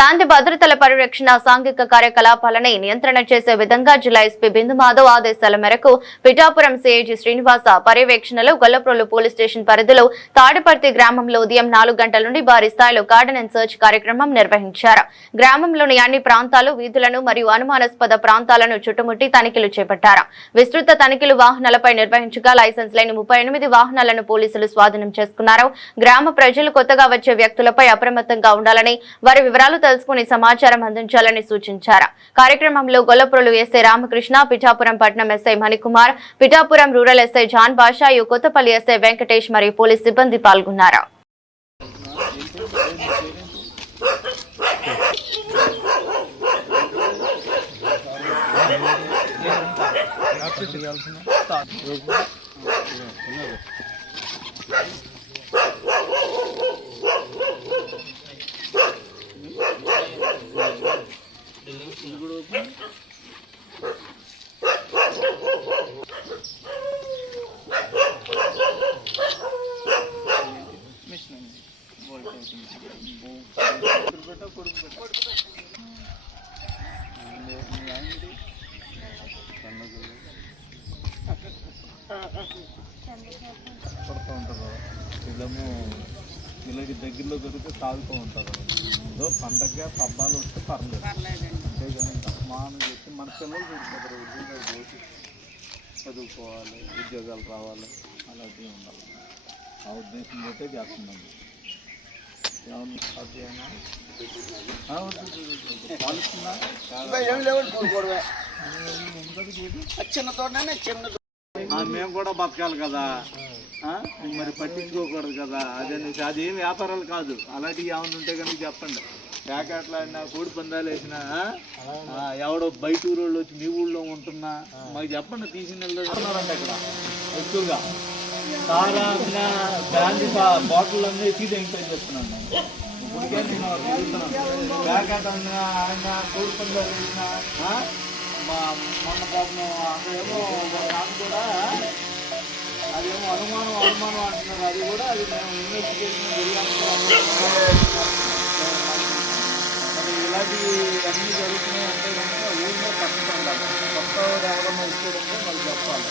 శాంతి భద్రతల పరిరక్షణ సాంఘిక కార్యకలాపాలని నియంత్రణ చేసే విధంగా జిల్లా ఎస్పీ బిందు మాధవ్ ఆదేశాల మేరకు పిఠాపురం సిఐజి శ్రీనివాస పర్యవేక్షణలో గొల్లప్రోలు పోలీస్ స్టేషన్ పరిధిలో తాడిపర్తి గ్రామంలో ఉదయం 4 గంటల నుండి భారీ స్థాయిలో గార్డెన్ అండ్ సర్చ్ కార్యక్రమం నిర్వహించారు. గ్రామంలోని అన్ని ప్రాంతాలు, వీధులను మరియు అనుమానాస్పద ప్రాంతాలను చుట్టుముట్టి తనిఖీలు చేపట్టారు. విస్తృత తనిఖీలు వాహనాలపై నిర్వహించగా లైసెన్స్ లేని 38 వాహనాలను పోలీసులు స్వాధీనం చేసుకున్నారు. గ్రామ ప్రజలు కొత్తగా వచ్చే వ్యక్తులపై అప్రమత్తంగా ఉండాలని, వారి వివరాలు తెలుసుకుని సమాచారం అందించాలని సూచించారు. కార్యక్రమంలో గొల్లప్రోలు ఎస్ఐ రామకృష్ణ, పిఠాపురం పట్నం SI Manikumar, Pithapuram rural SI John Basha, Kothapalli SI Venkatesh మరియు పోలీస్ సిబ్బంది పాల్గొన్నారు. పడుతూ ఉంటారు వీళ్ళేమో వీళ్ళకి దగ్గరలో దొరికితే తాగుతూ ఉంటారు. ఏదో పండగ పబ్బాలు వస్తే పర్లేదు, అంతేగాని మాను చెప్పి మన పిల్లలు దొరికిపోతారు. ఉద్యోగాలు పోసి చదువుకోవాలి, ఉద్యోగాలు రావాలి, అలాంటివి ఉండాలి. ఆ ఉద్దేశం అయితే చేస్తున్నాం. మేము కూడా బతకాలి కదా, మరి పట్టించుకోకూడదు కదా. అది ఏం వ్యాపారాలు కాదు. అలాంటివి ఏమైనా ఉంటే కనుక చెప్పండి. ప్యాకెట్లు ఆడినా, కోడి పందాలు వేసినా, ఎవడో బయట ఊరోళ్ళు వచ్చి మీ ఊళ్ళో ఉంటున్నా మాకు చెప్పండి. తీసిన వెళ్తున్నారంటే ఇక్కడ ఎక్కువగా సారా బ్రాండ్ బాటిల్ అన్నీ తీసి ఎంకరేజ్ చేస్తున్నాను. ఇప్పటికే నేను తిరుగుతున్నాను. ప్యాకెట్ అన్నా, ఆయన కోడి పందాలు వేసినా, మొన్న పాపం అక్కడేమో నాకు కూడా అదేమో అనుమానం అంటున్నారు. అది కూడా అది మేము ఇన్వెస్టిగేషన్ మరి ఇలాంటివి అన్నీ జరుగుతున్నాయి అంటే కనుక ఊరిలో పక్కన ఉండాలి. కొత్త ఎవరన్నా ఇచ్చేటంటే మళ్ళీ చెప్పాలి.